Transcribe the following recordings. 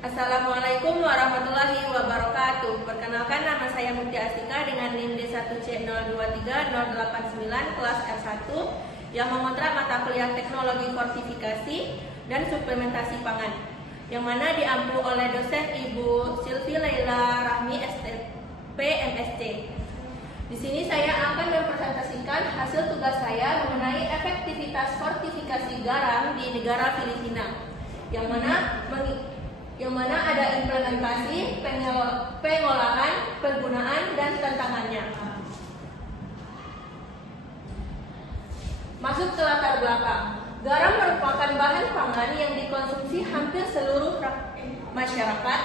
Assalamualaikum warahmatullahi wabarakatuh. Perkenalkan, nama saya Mukti Astika dengan NIM D1C023-089 kelas R1 yang mengontrak mata kuliah Teknologi Fortifikasi dan Suplementasi Pangan, yang mana diampu oleh dosen Ibu Silvi Laila Rahmi STP MSc. Di sini saya akan mempresentasikan hasil tugas saya mengenai efektivitas fortifikasi garam di negara Filipina, yang mana ada implementasi, pengolahan, penggunaan, dan tantangannya. Masuk ke latar belakang. Garam merupakan bahan pangan yang dikonsumsi hampir seluruh masyarakat,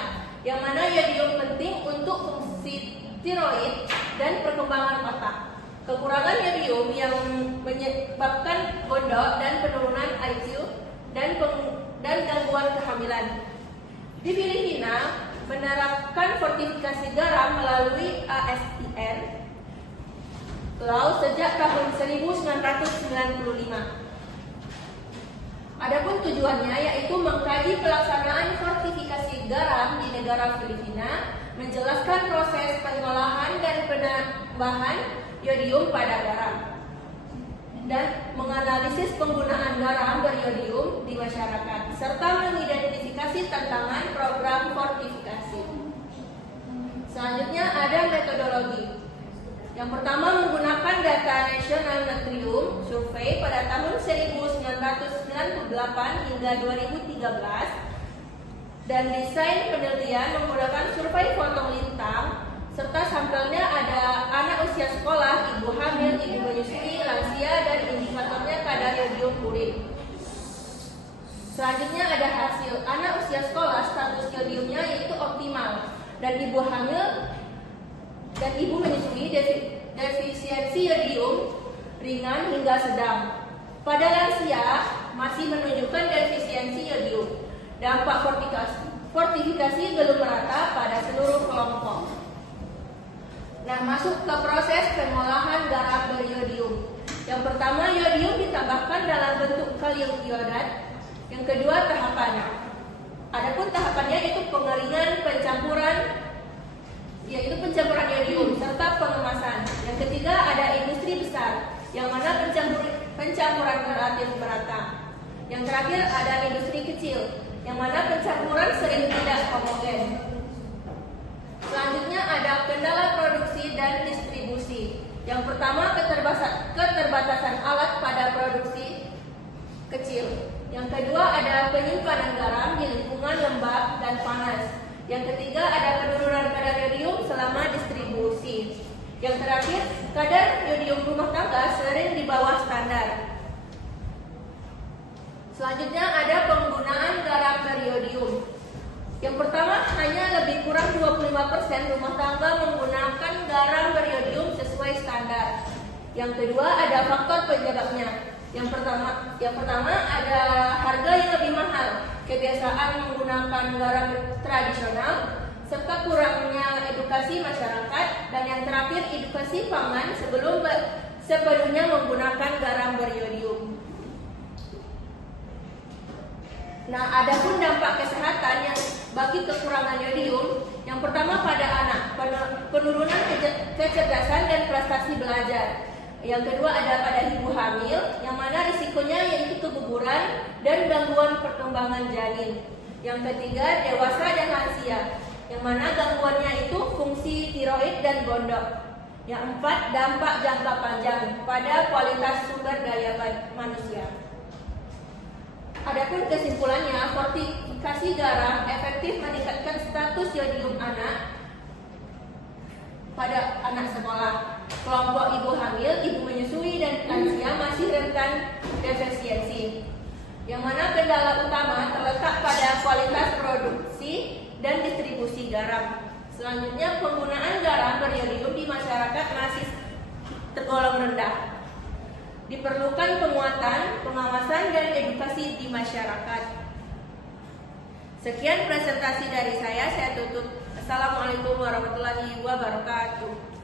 yang mana yodium penting untuk fungsi tiroid dan perkembangan otak. Kekurangan yodium yang menyebabkan gondok dan penurunan IQ dan gangguan kehamilan. Di Filipina menerapkan fortifikasi garam melalui ASEAN Laos sejak tahun 1995. Adapun tujuannya yaitu mengkaji pelaksanaan fortifikasi garam di negara Filipina, menjelaskan proses pengolahan dan penambahan yodium pada garam, dan menganalisis penggunaan garam beriodium di masyarakat, serta mengidentifikasi tantangan program fortifikasi. Selanjutnya ada metodologi. Yang pertama, menggunakan data National Natrium Survey pada tahun 1998 hingga 2013, dan desain penelitian menggunakan survei potong lintang, serta sampelnya ada anak usia sekolah, ibu hamil, ibu menyusui, lansia, dan indikatornya kadar yodium urin. Selanjutnya ada hasil anak usia sekolah, status yodiumnya yaitu optimal, dan ibu hamil dan ibu menyusui defisiensi yodium ringan hingga sedang. Pada lansia masih menunjukkan defisiensi yodium. Dampak fortifikasi belum merata pada seluruh kelompok. Nah, masuk ke proses pengolahan garam beriodium. Yang pertama, yodium ditambahkan dalam bentuk kalium iodat. Yang kedua, tahapannya. Adapun tahapannya itu pengeringan, yaitu pencampuran yodium serta pengemasan. Yang ketiga, ada industri besar, yang mana pencampuran relatif merata. Yang terakhir, ada industri kecil, yang mana pencampuran sering tidak homogen. Selanjutnya ada kendala produksi dan distribusi. Yang pertama, keterbatasan alat pada produksi kecil. Yang kedua, ada penyimpanan garam di lingkungan lembab dan panas. Yang ketiga, ada penurunan kadar yodium selama distribusi. Yang terakhir, kadar yodium rumah tangga sering di bawah standar. Selanjutnya ada penggunaan garam beriodium. Yang pertama, hanya lebih kurang 25% rumah tangga menggunakan garam beriodium sesuai standar. Yang kedua, ada faktor penyebabnya. Yang pertama ada harga yang lebih mahal, kebiasaan menggunakan garam tradisional, serta kurangnya edukasi masyarakat, dan yang terakhir edukasi pangan sebelum sepenuhnya menggunakan garam beriodium. Nah, adapun dampak kesehatan yang bagi kekurangan yodium, yang pertama pada anak, penurunan kecerdasan dan prestasi belajar. Yang kedua ada pada ibu hamil, yang mana risikonya yaitu keguguran dan gangguan perkembangan janin. Yang ketiga, dewasa dan lansia, yang mana gangguannya itu fungsi tiroid dan gondok. Yang empat, dampak jangka panjang pada kualitas sumber daya manusia. Adapun kesimpulannya, fortifikasi garam efektif meningkatkan status yodium anak pada anak sekolah. Kelompok ibu hamil, ibu menyusui, dan lansia masih rentan defisiensi. Yang mana kendala utama terletak pada kualitas produksi dan distribusi garam. Selanjutnya, penggunaan garam beriodium di masyarakat masih tergolong rendah. Diperlukan penguatan, pengawasan, dan edukasi di masyarakat. Sekian presentasi dari saya tutup. Assalamualaikum warahmatullahi wabarakatuh.